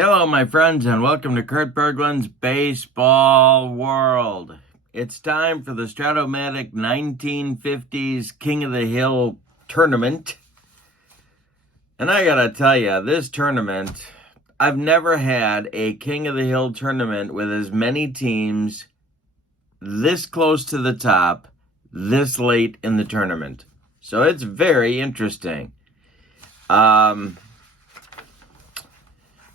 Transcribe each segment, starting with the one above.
Hello, my friends, and welcome to Kurt Berglund's Baseball World. It's time for the STRAT 1950s King of the Hill tournament. And I gotta tell you, this tournament, I've never had a King of the Hill tournament with as many teams this close to the top, this late in the tournament. So it's very interesting.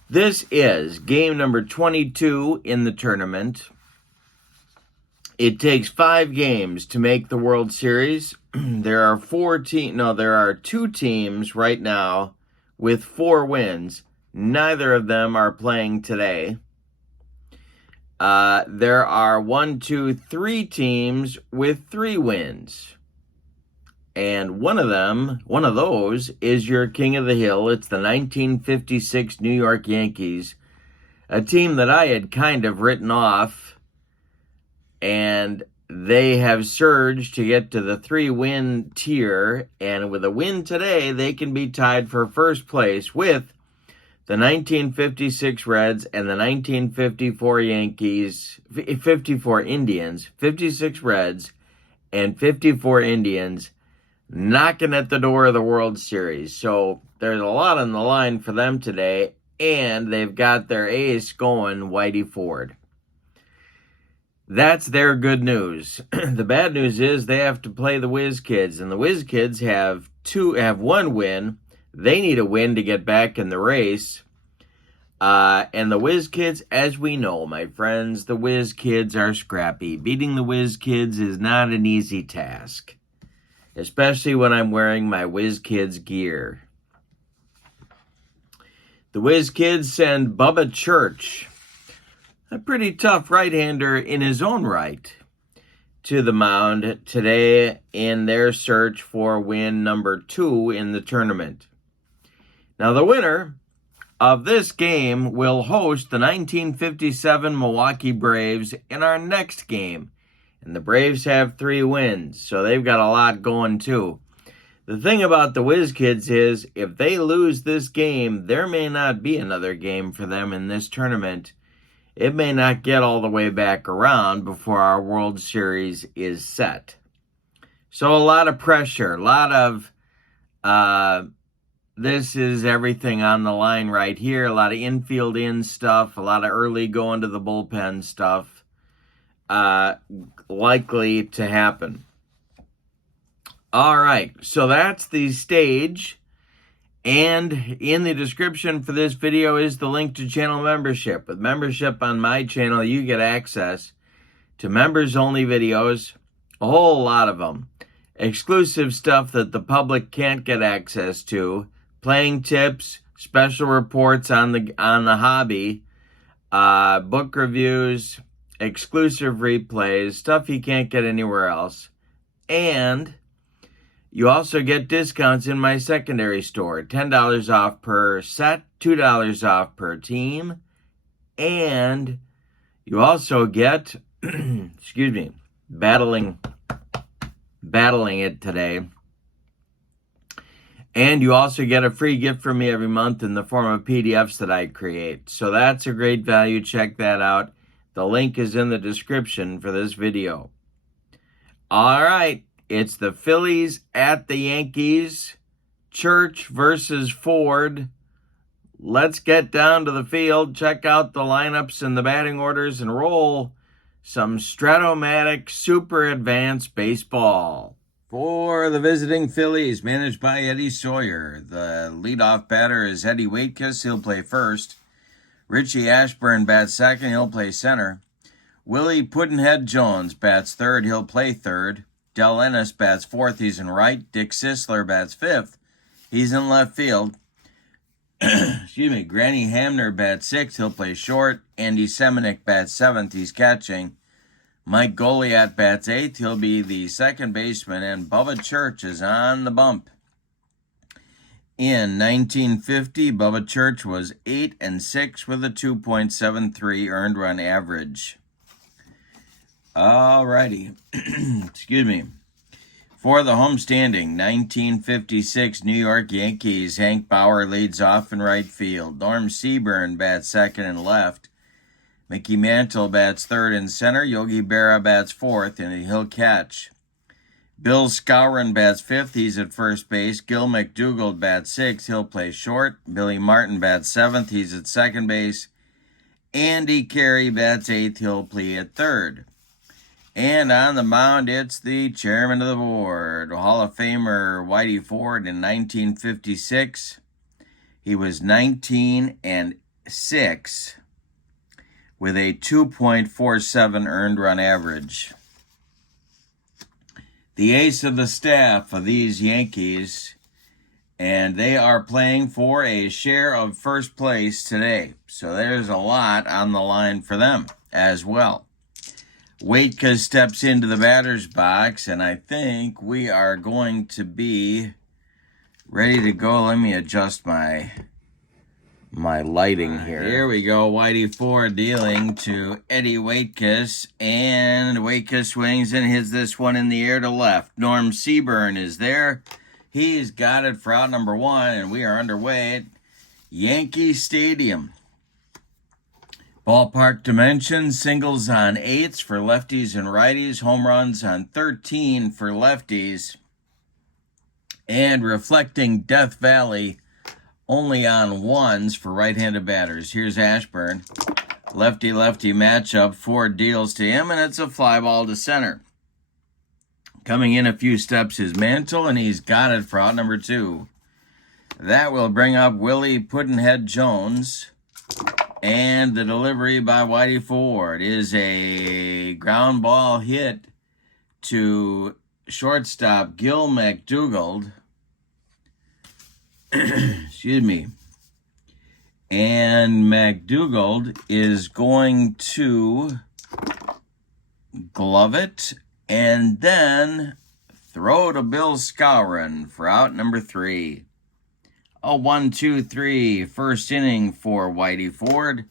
This is game number 22 in the tournament. It takes 5 games to make the World Series. There are 2 teams right now with 4 wins. Neither of them are playing today. There are 3 teams with 3 wins. And one of those is your King of the Hill. It's the 1956 New York Yankees, a team that I had kind of written off, and they have surged to get to the 3-win tier, and with a win today, they can be tied for first place with the 1956 Reds and the 1954 Yankees, 54 Indians, 56 Reds, and 54 Indians, knocking at the door of the World Series. So there's a lot on the line for them today, and they've got their ace going, Whitey Ford. That's their good news. The bad news is they have to play the Whiz Kids, and the Whiz Kids have 1 win. They need a win to get back in the race. And the Whiz Kids, as we know, my friends, the Whiz Kids are scrappy. Beating the Whiz Kids is not an easy task, especially when I'm wearing my Whiz Kids gear. The Whiz Kids send Bubba Church, a pretty tough right-hander in his own right, to the mound today in their search for win number 2 in the tournament. Now, the winner of this game will host the 1957 Milwaukee Braves in our next game. And the Braves have 3 wins, so they've got a lot going too. The thing about the Whiz Kids is, if they lose this game, there may not be another game for them in this tournament. It may not get all the way back around before our World Series is set. So a lot of pressure, a lot of, this is everything on the line right here. A lot of infield in stuff, a lot of early going to the bullpen stuff. Likely to happen. All right, so that's the stage, and in the description for this video is the link to channel membership. With membership on my channel, you get access to members-only videos, a whole lot of them, exclusive stuff that the public can't get access to, playing tips, special reports on the hobby, book reviews, exclusive replays, stuff you can't get anywhere else. And you also get discounts in my secondary store. $10 off per set, $2 off per team. And you also get, excuse me, battling it today. And you also get a free gift from me every month in the form of PDFs that I create. So that's a great value. Check that out. The link is in the description for this video. All right, it's the Phillies at the Yankees. Church versus Ford. Let's get down to the field, check out the lineups and the batting orders, and roll some Strat-O-Matic Super Advanced Baseball. For the visiting Phillies, managed by Eddie Sawyer, the leadoff batter is Eddie Waitkus. He'll play first. Richie Ashburn bats second, he'll play center. Willie Puddinhead Jones bats third, he'll play third. Del Ennis bats fourth, he's in right. Dick Sisler bats fifth, he's in left field. Excuse me, Granny Hamner bats sixth, he'll play short. Andy Semenick bats seventh, he's catching. Mike Goliat bats eighth, he'll be the second baseman. And Bubba Church is on the bump. In 1950, Bubba Church was 8-6 with a 2.73 earned run average. All righty. Excuse me. For the homestanding 1956 New York Yankees, Hank Bauer leads off in right field. Norm Seaburn bats second and left. Mickey Mantle bats third and center. Yogi Berra bats fourth, and he'll catch. Bill Skowron bats fifth. He's at first base. Gil McDougald bats sixth. He'll play short. Billy Martin bats seventh. He's at second base. Andy Carey bats eighth. He'll play at third. And on the mound, it's the chairman of the board, Hall of Famer Whitey Ford in 1956. He was 19-6 with a 2.47 earned run average. The ace of the staff of these Yankees, and they are playing for a share of first place today. So there's a lot on the line for them as well. Waitka steps into the batter's box, and I think we are going to be ready to go. Let me adjust my lighting here. Here we go. Whitey Ford dealing to Eddie Waitka, and Waitka swings and hits this one in the air to left. Norm Seaburn is there. He's got it for out number one, and we are underway at Yankee Stadium. Ballpark dimensions, singles on 8s for lefties and righties, home runs on 13 for lefties, and reflecting Death Valley only on 1s for right-handed batters. Here's Ashburn. Lefty-lefty matchup. Ford deals to him, and it's a fly ball to center. Coming in a few steps is Mantle, and he's got it for out number 2. That will bring up Willie Puddinhead Jones. And the delivery by Whitey Ford is a ground ball hit to shortstop Gil McDougald. Excuse me. And McDougald is going to glove it and then throw to Bill Skowron for out number 3. A 1-2-3 first inning for Whitey Ford.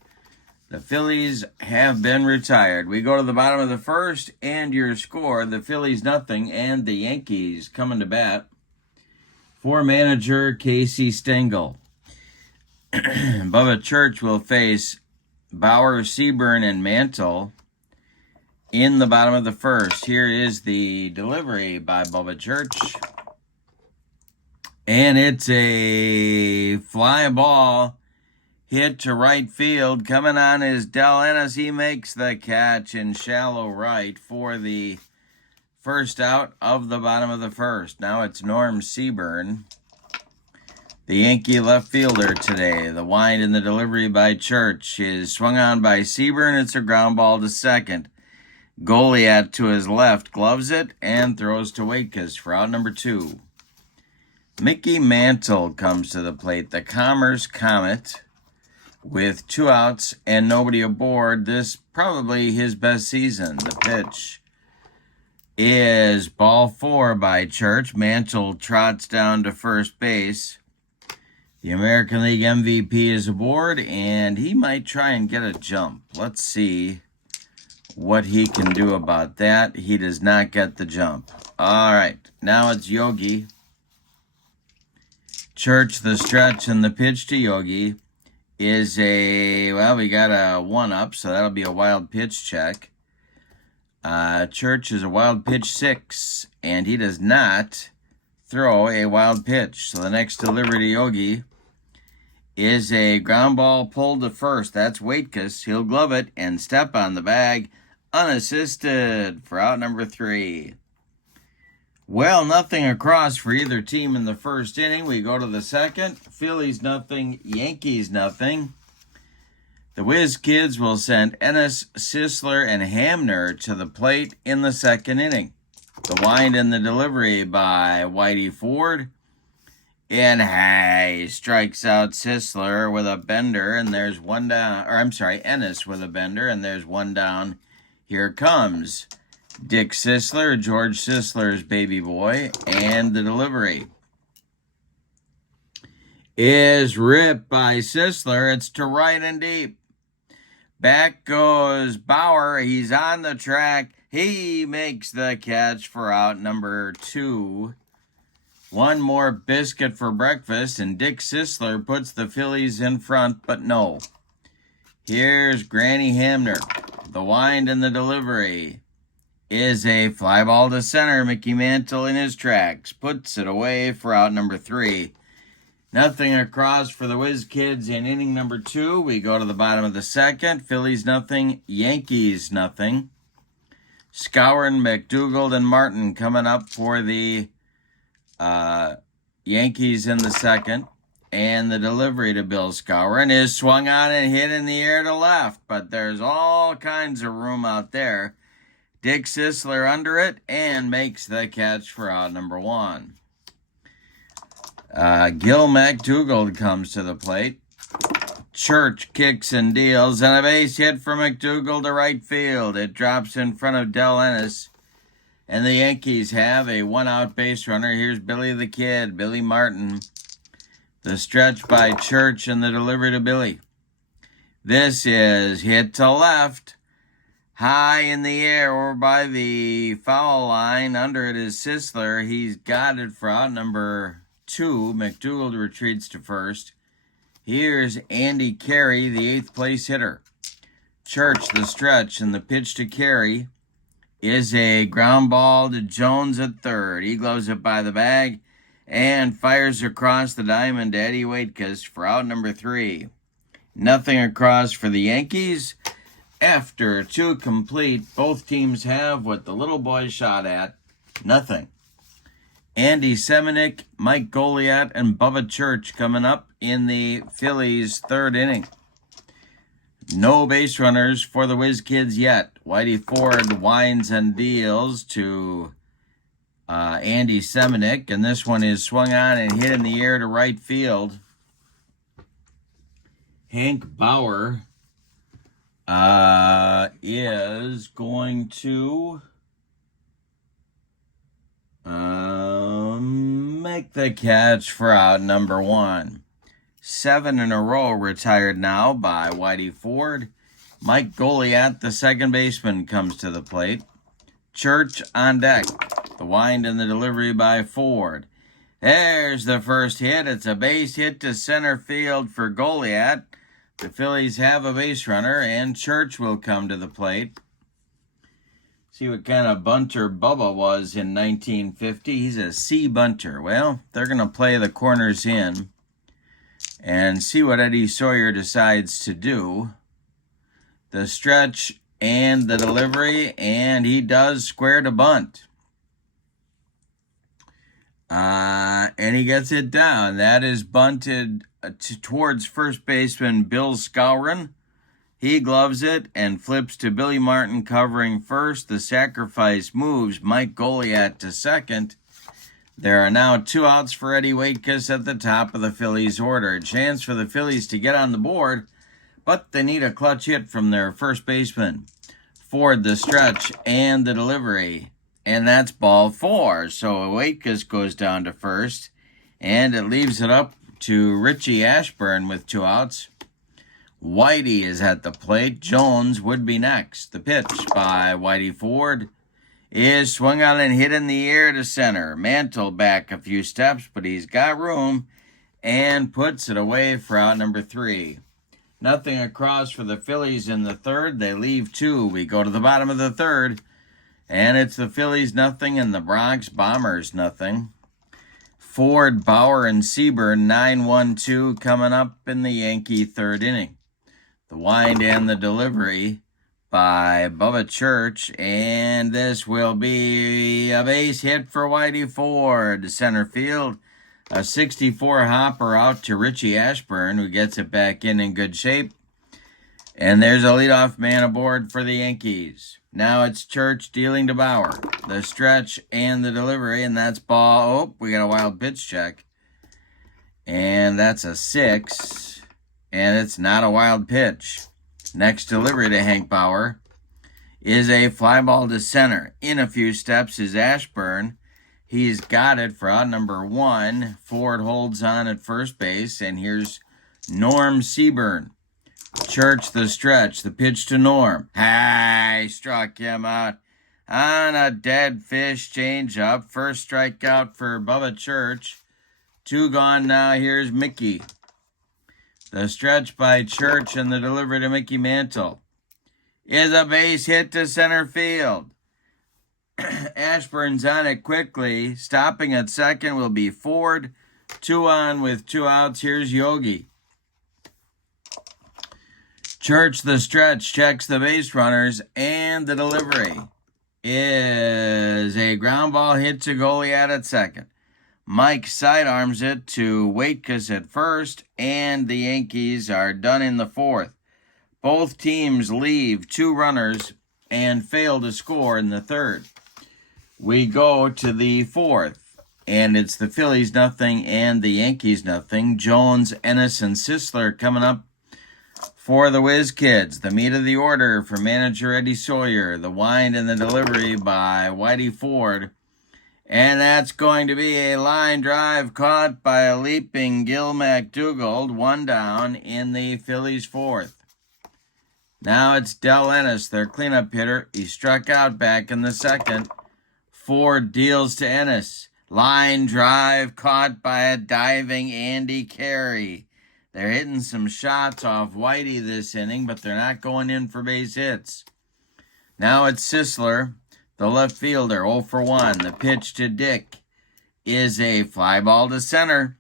The Phillies have been retired. We go to the bottom of the first, and your score, the Phillies nothing, and the Yankees coming to bat for manager Casey Stengel. Bubba Church will face Bauer, Seaburn, and Mantle in the bottom of the first. Here is the delivery by Bubba Church. And it's a fly ball hit to right field. Coming on is Del Ennis. He makes the catch in shallow right for the first out of the bottom of the first. Now it's Norm Seaburn, the Yankee left fielder today. The wind and the delivery by Church is swung on by Seaburn. It's a ground ball to second. Goliath to his left gloves it and throws to Waitka for out number 2. Mickey Mantle comes to the plate, the Commerce Comet, with 2 outs and nobody aboard. This probably his best season. The pitch is ball 4 by Church. Mantle trots down to first base. The American League MVP is aboard, and he might try and get a jump. Let's see what he can do about that. He does not get the jump. All right, now it's Yogi. Church, the stretch, and the pitch to Yogi is we got a 1-up, so that'll be a wild pitch check. Church is a wild pitch 6, and he does not throw a wild pitch. So the next delivery to Yogi is a ground ball pulled to first. That's Waitka. He'll glove it and step on the bag unassisted for out number 3. Well, nothing across for either team in the first inning. We go to the second. Phillies nothing, Yankees nothing. The Whiz Kids will send Ennis, Sisler, and Hamner to the plate in the second inning. The wind and the delivery by Whitey Ford. And he strikes out Sisler with a bender, and there's one down. Ennis with a bender, and there's one down. Here comes Dick Sisler, George Sisler's baby boy, and the delivery is ripped by Sisler. It's to right and deep. Back goes Bauer. He's on the track. He makes the catch for out number 2. One more biscuit for breakfast, and Dick Sisler puts the Phillies in front, but no. Here's Granny Hamner. The wind and the delivery is a fly ball to center. Mickey Mantle in his tracks puts it away for out number 3. Nothing across for the Whiz Kids in inning number 2. We go to the bottom of the second. Phillies nothing, Yankees nothing. Skowron, McDougald, and Martin coming up for the Yankees in the second. And the delivery to Bill Skowron is swung on and hit in the air to left. But there's all kinds of room out there. Dick Sisler under it and makes the catch for out number 1. Gil McDougald comes to the plate. Church kicks and deals, and a base hit for McDougald to right field. It drops in front of Del Ennis, and the Yankees have a one-out base runner. Here's Billy the Kid, Billy Martin. The stretch by Church and the delivery to Billy. This is hit to left, high in the air or by the foul line. Under it is Sisler. He's got it for out number 2. McDougald retreats to first. Here's Andy Carey, the 8th place hitter. Church, the stretch, and the pitch to Carey is a ground ball to Jones at third. He gloves it by the bag and fires across the diamond to Eddie Waitkus for out number 3. Nothing across for the Yankees. After 2 complete, both teams have what the little boy shot at, nothing. Andy Semenick, Mike Goliat, and Bubba Church coming up in the Phillies' 3rd inning. No base runners for the Whiz Kids yet. Whitey Ford winds and deals to Andy Semenick, and this one is swung on and hit in the air to right field. Hank Bauer is going to make the catch for out number 1. 7 in a row retired now by Whitey Ford. Mike Goliat, the second baseman, comes to the plate. Church on deck. The wind and the delivery by Ford. There's the first hit. It's a base hit to center field for Goliat. The Phillies have a base runner, and Church will come to the plate. See what kind of bunter Bubba was in 1950. He's a C bunter. Well, they're going to play the corners in and see what Eddie Sawyer decides to do. The stretch and the delivery, and he does square to bunt. And he gets it down. That is bunted towards first baseman Bill Skowron. He gloves it and flips to Billy Martin covering first. The sacrifice moves Mike Goliat to second. There are now 2 outs for Eddie Waitkus at the top of the Phillies order. A chance for the Phillies to get on the board, but they need a clutch hit from their first baseman. Ford, the stretch, and the delivery. And that's ball 4. So Waitkus goes down to first, and it leaves it up to Richie Ashburn with 2 outs. Whitey is at the plate. Jones would be next. The pitch by Whitey Ford is swung on and hit in the air to center. Mantle back a few steps, but he's got room and puts it away for out number 3. Nothing across for the Phillies in the 3rd. They leave 2. We go to the bottom of the 3rd, and it's the Phillies nothing and the Bronx Bombers nothing. Ford, Bauer, and Seaburn 9-1-2 coming up in the Yankee 3rd inning. The wind and the delivery by Bubba Church, and this will be a base hit for Whitey Ford to center field. A 64 hopper out to Richie Ashburn, who gets it back in good shape. And there's a leadoff man aboard for the Yankees. Now it's Church dealing to Bauer. The stretch and the delivery, and that's ball. Oh, we got a wild pitch check. And that's a 6. And it's not a wild pitch. Next delivery to Hank Bauer is a fly ball to center. In a few steps is Ashburn. He's got it for out number 1. Ford holds on at first base, and here's Norm Seaburn. Church, the stretch, the pitch to Norm. Struck him out on a dead fish changeup. First strikeout for Bubba Church. 2 gone now. Here's Mickey. The stretch by Church and the delivery to Mickey Mantle is a base hit to center field. Ashburn's on it quickly. Stopping at second will be Ford. 2 on with 2 outs. Here's Yogi. Church, the stretch, checks the base runners, and the delivery is a ground ball hit to Goliat at second. Mike sidearms it to Waitkus at first, and the Yankees are done in the 4th. Both teams leave 2 runners and fail to score in the 3rd. We go to the 4th, and it's the Phillies nothing and the Yankees nothing. Jones, Ennis, and Sisler coming up for the Whiz Kids. The meat of the order for manager Eddie Sawyer. The wind and the delivery by Whitey Ford. And that's going to be a line drive caught by a leaping Gil McDougald. 1 down in the Phillies 4th. Now it's Del Ennis, their cleanup hitter. He struck out back in the 2nd. Ford deals to Ennis. Line drive caught by a diving Andy Carey. They're hitting some shots off Whitey this inning, but they're not going in for base hits. Now it's Sisler, the left fielder, 0 for 1. The pitch to Dick is a fly ball to center.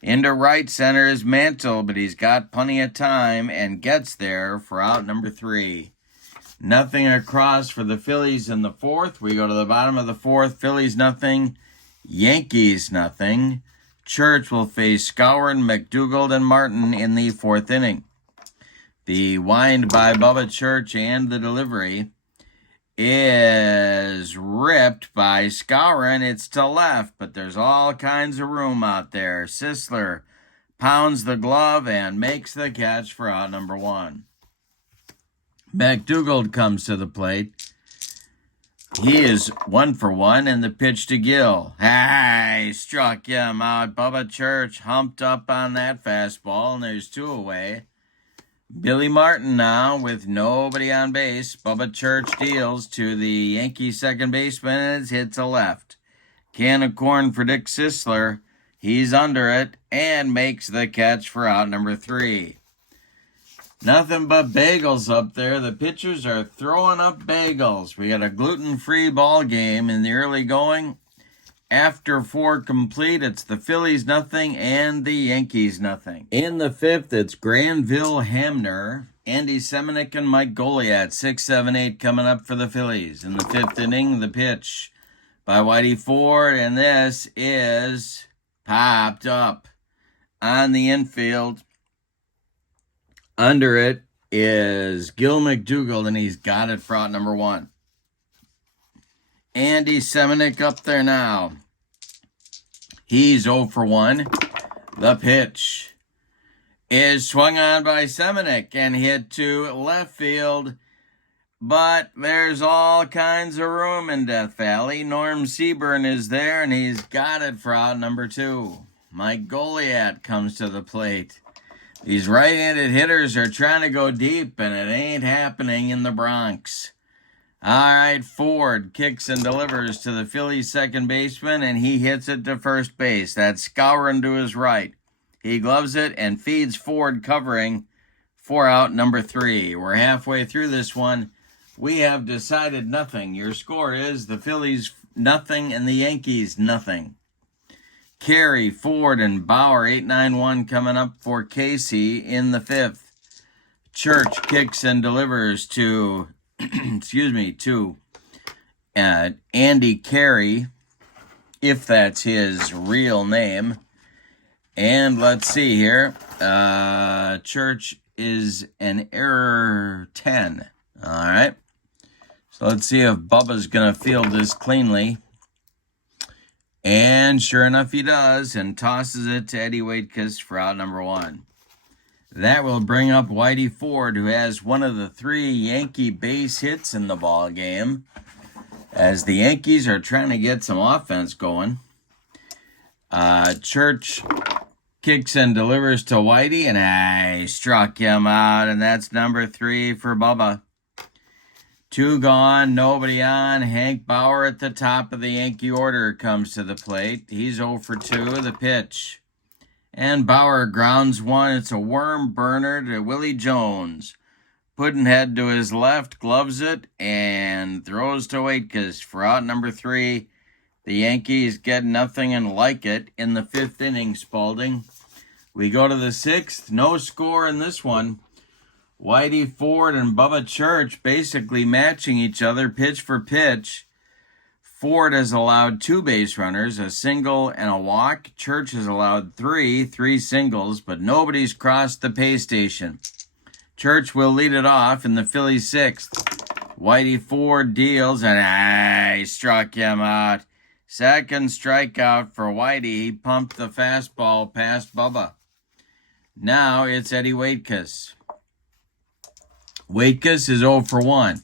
Into right center is Mantle, but he's got plenty of time and gets there for out number 3. Nothing across for the Phillies in the 4th. We go to the bottom of the 4th. Phillies nothing, Yankees nothing. Church will face Skowron, McDougald, and Martin in the 4th inning. The wind by Bubba Church and the delivery is ripped by Skowron. It's to left, but there's all kinds of room out there. Sisler pounds the glove and makes the catch for out number 1. McDougald comes to the plate. He is 1 for 1, and the pitch to Gill. He struck him out. Bubba Church humped up on that fastball, and there's 2 away. Billy Martin now with nobody on base. Bubba Church deals to the Yankee second baseman, and it's hit to left. Can of corn for Dick Sisler. He's under it and makes the catch for out number 3. Nothing but bagels up there. The pitchers are throwing up bagels. We got a gluten-free ball game in the early going. After 4 complete, it's the Phillies nothing and the Yankees nothing. In the 5th, it's Granville Hamner, Andy Semenick, and Mike Goliat. 6, 7, 8 coming up for the Phillies. In the 5th inning, the pitch by Whitey Ford, and this is popped up on the infield. Under it is Gil McDougald, and he's got it for out number 1. Andy Semenick up there now. He's 0 for 1. The pitch is swung on by Semenick and hit to left field. But there's all kinds of room in Death Valley. Norm Seaburn is there, and he's got it for out number 2. Mike Goliat comes to the plate. These right-handed hitters are trying to go deep, and it ain't happening in the Bronx. All right, Ford kicks and delivers to the Phillies second baseman, and he hits it to first base. That's Skowron to his right. He gloves it and feeds Ford covering for out number 3. We're halfway through this one. We have decided nothing. Your score is the Phillies nothing and the Yankees nothing. Carey, Ford, and Bauer, 8-9-1 coming up for Casey in the 5th. Church kicks and delivers to, Andy Carey, if that's his real name. And let's see here. Church is an error 10. All right. So let's see if Bubba's going to field this cleanly. And sure enough, he does, and tosses it to Eddie Waitkus for out number 1. That will bring up Whitey Ford, who has one of the 3 Yankee base hits in the ball game, as the Yankees are trying to get some offense going. Church kicks and delivers to Whitey, and I struck him out, and that's number 3 for Bubba. 2 gone, nobody on. Hank Bauer at the top of the Yankee order comes to the plate. He's 0 for 2, the pitch. And Bauer grounds one. It's a worm burner to Willie Jones. Puddinhead to his left, gloves it, and throws to Waitkus for out number 3. The Yankees get nothing and like it in the 5th inning, Spalding. We go to the 6th. No score in this one. Whitey Ford and Bubba Church basically matching each other pitch for pitch. Ford has allowed 2 base runners, a single and a walk. Church has allowed 3 singles, but nobody's crossed the pay station. Church will lead it off in the Phillies 6th. Whitey Ford deals, and he struck him out. Second strikeout for Whitey. He pumped the fastball past Bubba. Now it's Eddie Waitkus. Waitkus is 0 for 1.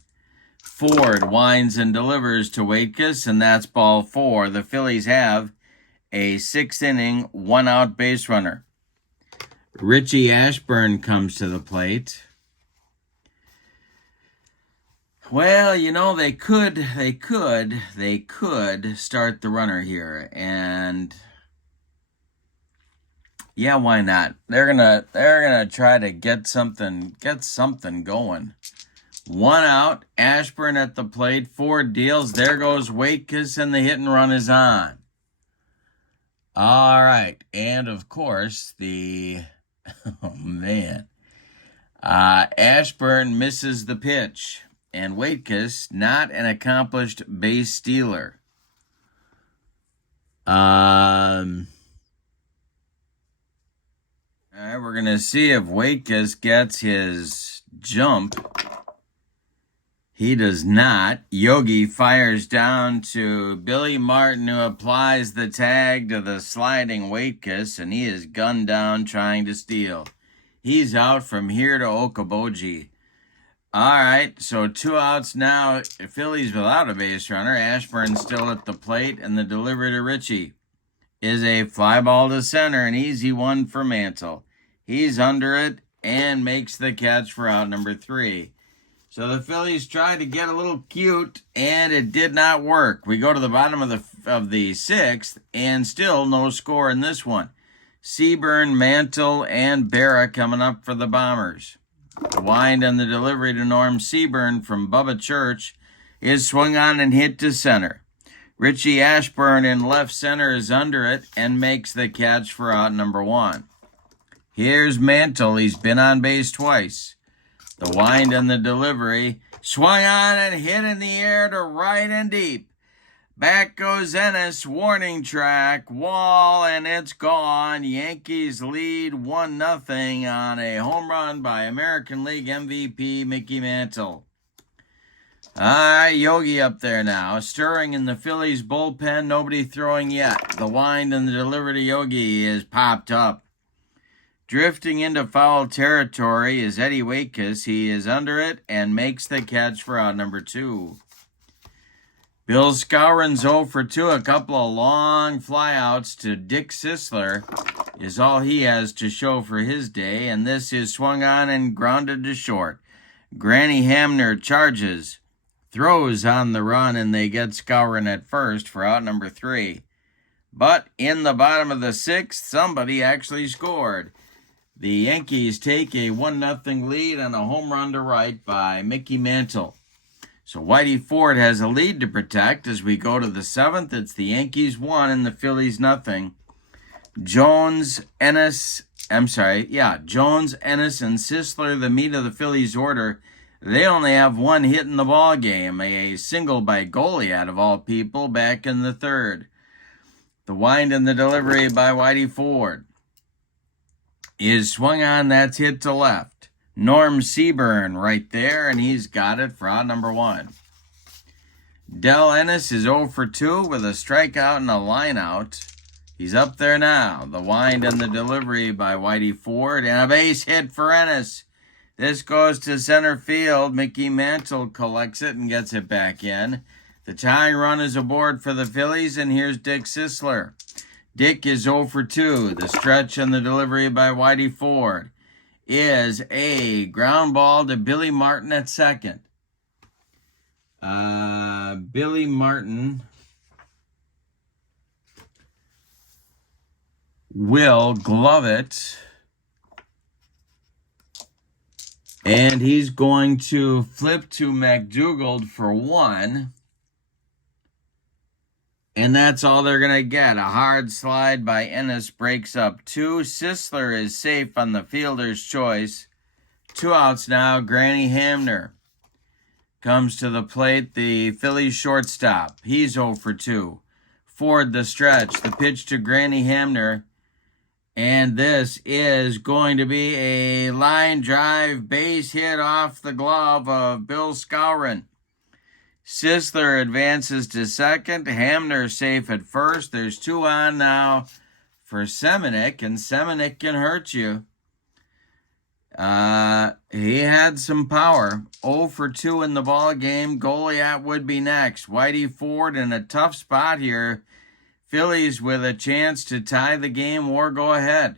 Ford winds and delivers to Waitkus, and that's ball 4. The Phillies have a 6th inning, 1-out base runner. Richie Ashburn comes to the plate. Well, you know, they could start the runner here, and yeah, why not? They're gonna try to get something going. 1 out, Ashburn at the plate, 4 deals. There goes Waitkus, and the hit and run is on. All right, and of course oh man, Ashburn misses the pitch, and Waitkus, not an accomplished base stealer. All right, we're going to see if Waitkus gets his jump. He does not. Yogi fires down to Billy Martin, who applies the tag to the sliding Waitkus, and he is gunned down trying to steal. He's out from here to Okoboji. All right, so 2 outs now. Phillies without a base runner. Ashburn still at the plate, and the delivery to Richie is a fly ball to center, an easy one for Mantle. He's under it and makes the catch for out number 3. So the Phillies tried to get a little cute, and it did not work. We go to the bottom of the 6th, and still no score in this one. Seaburn, Mantle, and Berra coming up for the Bombers. The wind and the delivery to Norm Seaburn from Bubba Church is swung on and hit to center. Richie Ashburn in left center is under it and makes the catch for out number 1. Here's Mantle. He's been on base twice. The wind and the delivery, swung on and hit in the air to right and deep. Back goes Ennis, warning track, wall, and it's gone. Yankees lead 1-0 on a home run by American League MVP Mickey Mantle. All right, Yogi up there now, stirring in the Phillies bullpen, nobody throwing yet. The wind and the delivery to Yogi is popped up. Drifting into foul territory is Eddie Waitkus. He is under it and makes the catch for out number 2. Bill Skowron's 0 for 2. A couple of long flyouts to Dick Sisler is all he has to show for his day, and this is swung on and grounded to short. Granny Hamner charges, throws on the run, and they get Skowron at first for out number 3. But in the bottom of the 6th, somebody actually scored. The Yankees take a 1-0 lead on a home run to right by Mickey Mantle. So Whitey Ford has a lead to protect as we go to the 7th. It's the Yankees 1 and the Phillies 0. Jones, Ennis, and Sisler, the meat of the Phillies order. They only have 1 hit in the ball game, a single by Goliat of all people back in the 3rd. The wind and the delivery by Whitey Ford is swung on, that's hit to left. Norm Seaburn right there, and he's got it for out number 1. Del Ennis is 0 for 2 with a strikeout and a lineout. He's up there now. The wind and the delivery by Whitey Ford, and a base hit for Ennis. This goes to center field. Mickey Mantle collects it and gets it back in. The tying run is aboard for the Phillies, and here's Dick Sisler. Dick is 0 for 2. The stretch and the delivery by Whitey Ford is a ground ball to Billy Martin at second. Billy Martin will glove it. And he's going to flip to McDougald for 1. And that's all they're going to get. A hard slide by Ennis breaks up 2. Sisler is safe on the fielder's choice. 2 outs now. Granny Hamner comes to the plate. The Phillies shortstop. He's 0 for 2. Ford the stretch. The pitch to Granny Hamner. And this is going to be a line drive base hit off the glove of Bill Skowron. Sisler advances to second. Hamner safe at first. There's 2 on now for Semenuk, and Semenuk can hurt you. He had some power. 0 for 2 in the ball game. Goliath would be next. Whitey Ford in a tough spot here. Phillies with a chance to tie the game or go ahead.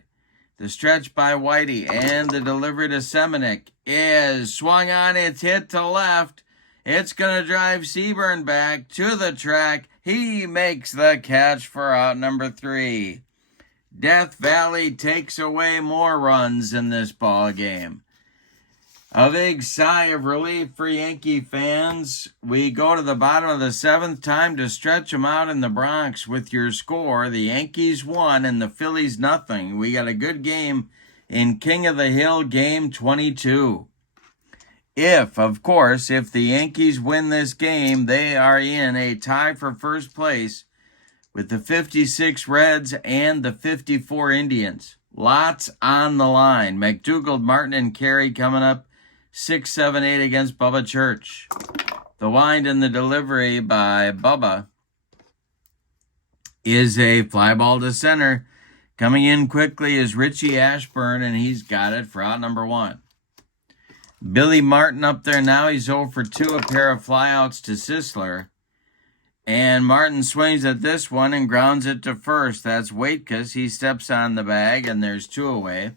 The stretch by Whitey and the delivery to Semenuk is swung on. It's hit to left. It's going to drive Seaburn back to the track. He makes the catch for out number 3. Death Valley takes away more runs in this ball game. A big sigh of relief for Yankee fans. We go to the bottom of the 7th. Time to stretch them out in the Bronx with your score. The Yankees 1 and the Phillies nothing. We got a good game in King of the Hill game 22. Of course, if the Yankees win this game, they are in a tie for first place with the 56 Reds and the 54 Indians. Lots on the line. McDougald, Martin, and Carey coming up 6, 7, 8 against Bubba Church. The wind and the delivery by Bubba is a fly ball to center. Coming in quickly is Richie Ashburn, and he's got it for out number 1. Billy Martin up there now. He's 0 for 2, a pair of flyouts to Sisler. And Martin swings at this one and grounds it to first. That's Waitkus. He steps on the bag, and there's 2 away.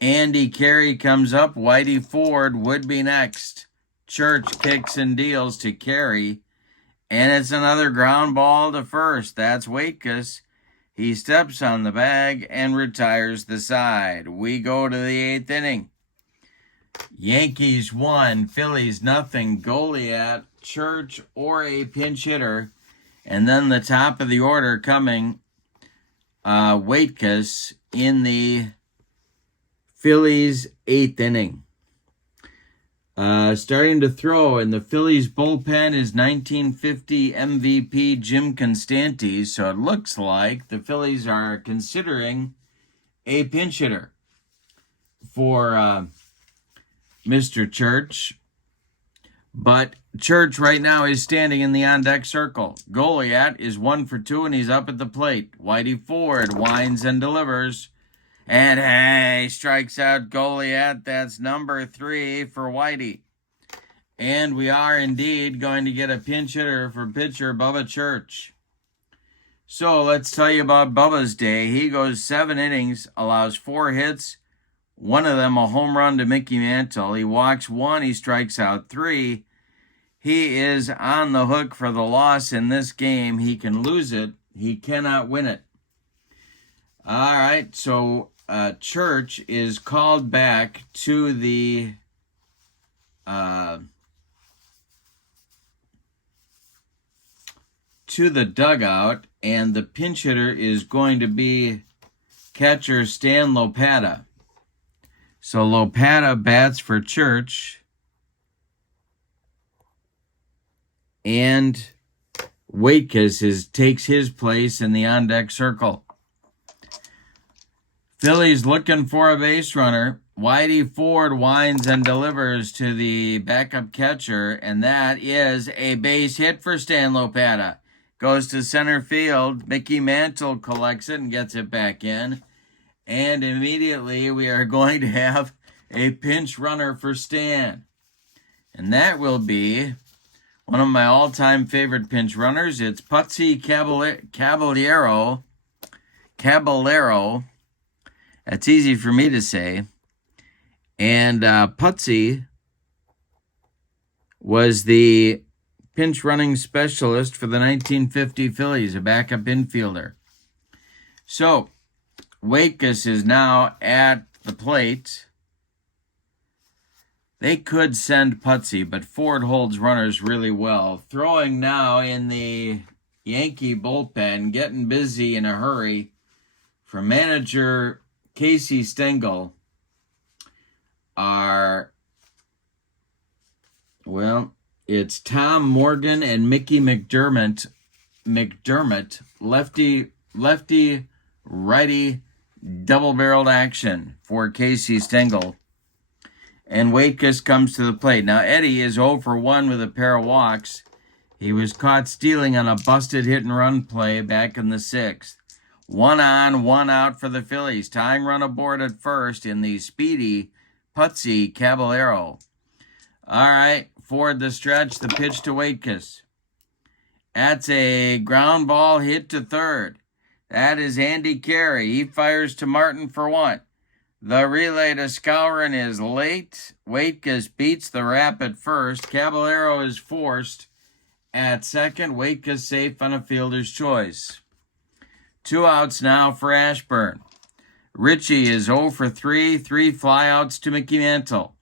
Andy Carey comes up. Whitey Ford would be next. Church kicks and deals to Carey. And it's another ground ball to first. That's Waitkus. He steps on the bag and retires the side. We go to the 8th inning. Yankees 1, Phillies nothing. Goliath, Church, or a pinch hitter. And then the top of the order coming, Waitkus in the Phillies 8th inning. Starting to throw in the Phillies bullpen is 1950 MVP Jim Constanti. So it looks like the Phillies are considering a pinch hitter for Mr. Church. But Church right now is standing in the on-deck circle. Goliath is 1 for 2, and he's up at the plate. Whitey Ford winds and delivers. And hey, strikes out Goliath. That's number 3 for Whitey. And we are indeed going to get a pinch hitter for pitcher Bubba Church. So let's tell you about Bubba's day. He goes 7 innings, allows 4 hits, 1 of them a home run to Mickey Mantle. He walks 1, he strikes out 3. He is on the hook for the loss in this game. He can lose it. He cannot win it. All right, so Church is called back to the dugout, and the pinch hitter is going to be catcher Stan Lopata. So Lopata bats for Church, and Waitkus takes his place in the on-deck circle. Phillies looking for a base runner. Whitey Ford winds and delivers to the backup catcher, and that is a base hit for Stan Lopata. Goes to center field. Mickey Mantle collects it and gets it back in. And immediately we are going to have a pinch runner for Stan. And that will be one of my all-time favorite pinch runners. It's Putsy Caballero. That's easy for me to say. And Putsy was the pinch running specialist for the 1950 Phillies, a backup infielder. So, Waitkus is now at the plate. They could send Putsy, but Ford holds runners really well. Throwing now in the Yankee bullpen, getting busy in a hurry for manager Casey Stengel are, well, it's Tom Morgan and Mickey McDermott, lefty, righty, double-barreled action for Casey Stengel. And Waitkus comes to the plate. Now, Eddie is 0 for 1 with a pair of walks. He was caught stealing on a busted hit-and-run play back in the 6th. 1 on, 1 out for the Phillies. Tying run aboard at first in the speedy Putsy Caballero. All right, Ford the stretch, the pitch to Waitkus. That's a ground ball hit to third. That is Andy Carey. He fires to Martin for 1. The relay to Skowron is late. Waitkus beats the rap at first. Caballero is forced at second. Waitkus safe on a fielder's choice. 2 outs now for Ashburn. Ritchie is 0 for 3. 3 flyouts to Mickey Mantle.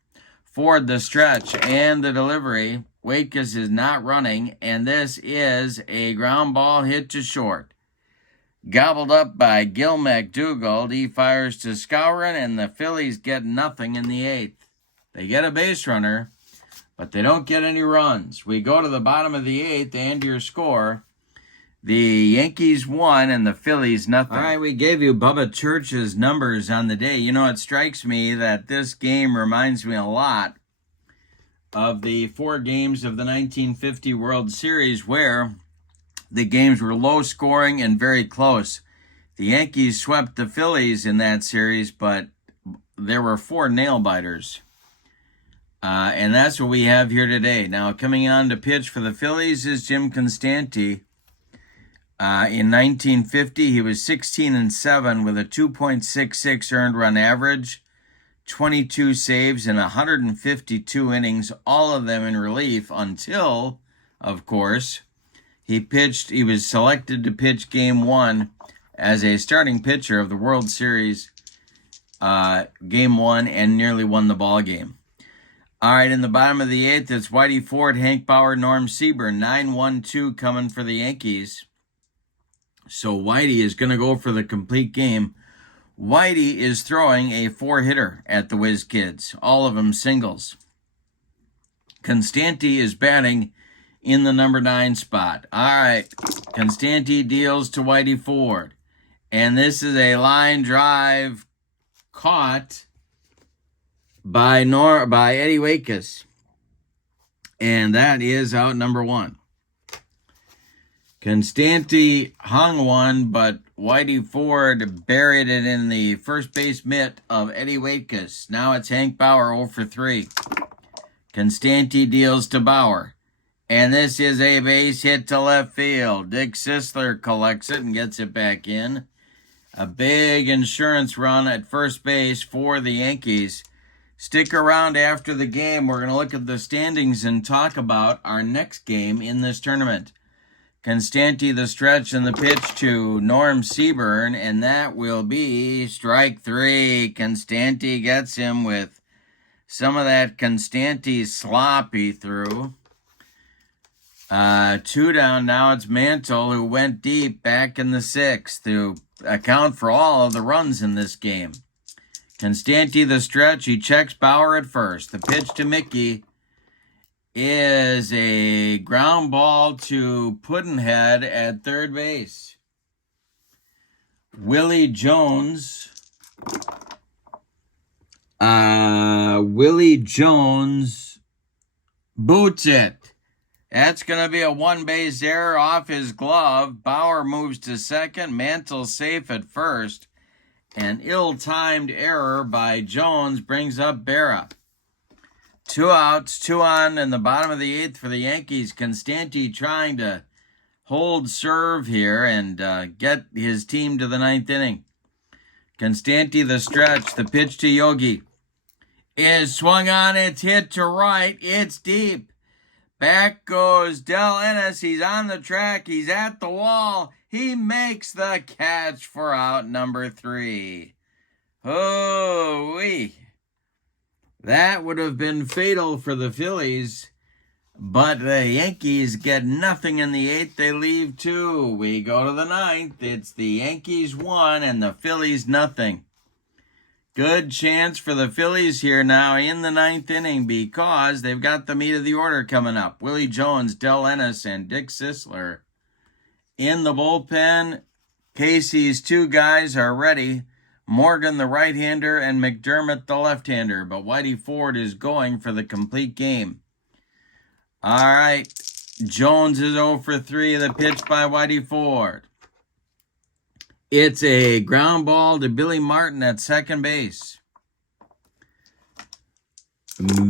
Ford the stretch and the delivery. Waitkus is not running, and this is a ground ball hit to short. Gobbled up by Gil McDougald. He fires to Skowron, and the Phillies get nothing in the 8th. They get a base runner, but they don't get any runs. We go to the bottom of the 8th, and your score. The Yankees won, and the Phillies nothing. All right, we gave you Bubba Church's numbers on the day. You know, it strikes me that this game reminds me a lot of the 4 games of the 1950 World Series where the games were low scoring and very close. The Yankees swept the Phillies in that series, but there were 4 nail-biters. And that's what we have here today. Now, coming on to pitch for the Phillies is Jim Constanti. In 1950, he was 16-7 with a 2.66 earned run average, 22 saves, and 152 innings, all of them in relief until, of course, he was selected to pitch Game 1 as a starting pitcher of the World Series Game 1 and nearly won the ball game. All right, in the bottom of the 8th, it's Whitey Ford, Hank Bauer, Norm Seaburn, 9-1-2 coming for the Yankees. So Whitey is going to go for the complete game. Whitey is throwing a 4-hitter at the Whiz Kids, all of them singles. Constanti is batting in the number 9 spot. All right, Constanti deals to Whitey Ford. And this is a line drive caught by Eddie Waitkus. And that is out number 1. Constanti hung one, but Whitey Ford buried it in the first base mitt of Eddie Waitkus. Now it's Hank Bauer 0 for 3. Constanti deals to Bauer. And this is a base hit to left field. Dick Sisler collects it and gets it back in. A big insurance run at first base for the Yankees. Stick around after the game. We're going to look at the standings and talk about our next game in this tournament. Constanti the stretch and the pitch to Norm Seaburn, and that will be strike 3. Constanti gets him with some of that Constanti slop he threw. 2 down now. It's Mantle who went deep back in the 6th to account for all of the runs in this game. Constanti the stretch. He checks Bauer at first. The pitch to Mickey is a ground ball to Pudd'nhead at third base. Willie Jones boots it. That's going to be a 1-base error off his glove. Bauer moves to second. Mantle safe at first. An ill-timed error by Jones brings up Berra. 2 outs, 2 on in the bottom of the 8th for the Yankees. Constanti trying to hold serve here and get his team to the 9th inning. Constanti the stretch. The pitch to Yogi is swung on. It's hit to right. It's deep. Back goes Del Ennis. He's on the track. He's at the wall. He makes the catch for out number 3. Oh-wee. That would have been fatal for the Phillies. But the Yankees get nothing in the 8th. They leave 2. We go to the 9th. It's the Yankees 1 and the Phillies nothing. Good chance for the Phillies here now in the 9th inning because they've got the meat of the order coming up. Willie Jones, Del Ennis, and Dick Sisler. In the bullpen, Casey's 2 guys are ready. Morgan, the right-hander, and McDermott, the left-hander. But Whitey Ford is going for the complete game. All right, Jones is 0 for 3. The pitch by Whitey Ford. It's a ground ball to Billy Martin at second base.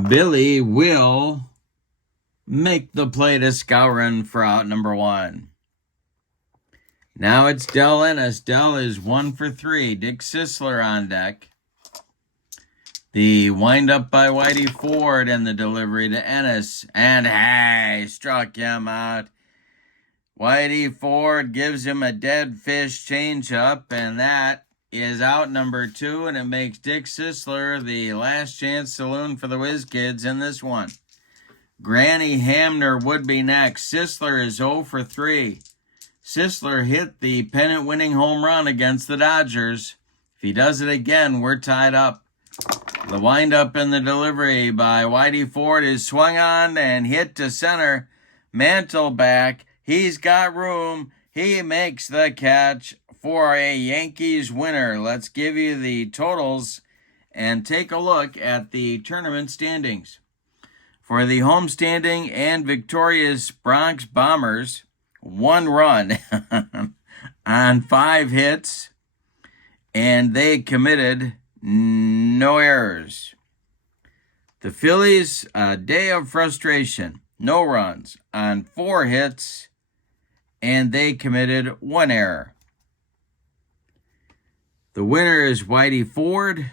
Billy will make the play to Skowron for out number 1. Now it's Del Ennis. Del is 1 for 3. Dick Sisler on deck. The windup by Whitey Ford and the delivery to Ennis. And hey, struck him out. Whitey Ford gives him a dead fish changeup, and that is out number 2, and it makes Dick Sisler the last chance saloon for the Whiz Kids in this one. Granny Hamner would be next. Sisler is 0 for 3. Sisler hit the pennant-winning home run against the Dodgers. If he does it again, we're tied up. The windup and the delivery by Whitey Ford is swung on and hit to center. Mantle back. He's got room. He makes the catch for a Yankees winner. Let's give you the totals and take a look at the tournament standings. For the homestanding and victorious Bronx Bombers, 1 run on 5 hits, and they committed no errors. The Phillies, a day of frustration, no runs on 4 hits, and they committed 1 error. The winner is Whitey Ford,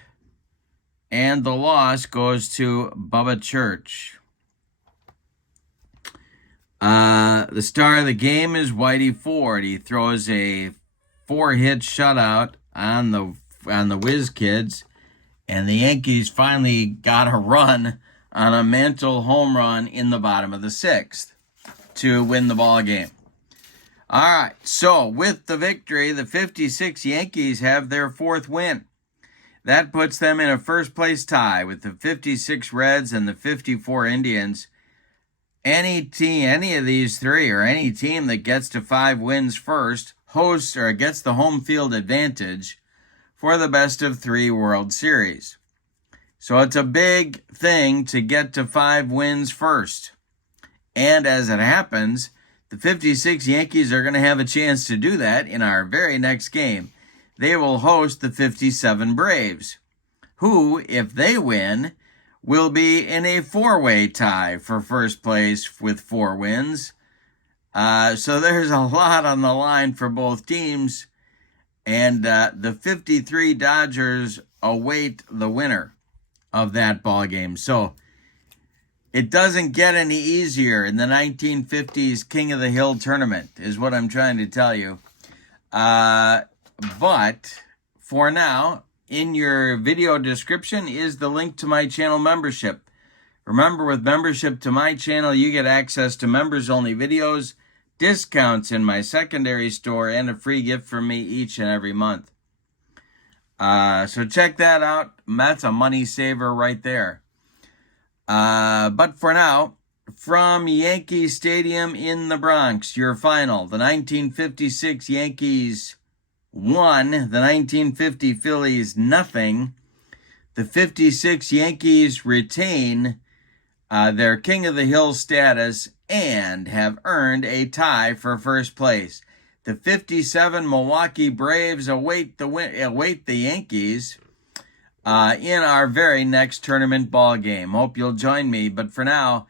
and the loss goes to Bubba Church. The star of the game is Whitey Ford. He throws a 4-hit shutout on the Whiz Kids, and the Yankees finally got a run on a Mantle home run in the bottom of the 6th to win the ball game. All right, so with the victory, the 56 Yankees have their 4th win. That puts them in a first-place tie with the 56 Reds and the 54 Indians. Any of these 3, or any team that gets to 5 wins first, hosts or gets the home field advantage for the best of 3 World Series. So it's a big thing to get to 5 wins first. And as it happens, the 56 Yankees are going to have a chance to do that in our very next game. They will host the 57 Braves, who, if they win, will be in a 4-way tie for first place with 4 wins. So there's a lot on the line for both teams, and the 53 Dodgers await the winner of that ball game. So it doesn't get any easier in the 1950s King of the Hill tournament, is what I'm trying to tell you. But for now, in your video description is the link to my channel membership. Remember, with membership to my channel, you get access to members-only videos, discounts in my secondary store, and a free gift from me each and every month. So check that out. That's a money saver right there. But for now, from Yankee Stadium in the Bronx, your final. The 1956 Yankees won. The 1950 Phillies nothing. The 56 Yankees retain their King of the Hill status and have earned a tie for first place. The 57 Milwaukee Braves await the Yankees in our very next tournament ball game. Hope you'll join me. But for now,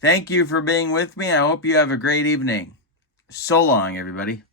thank you for being with me. I hope you have a great evening. So long, everybody.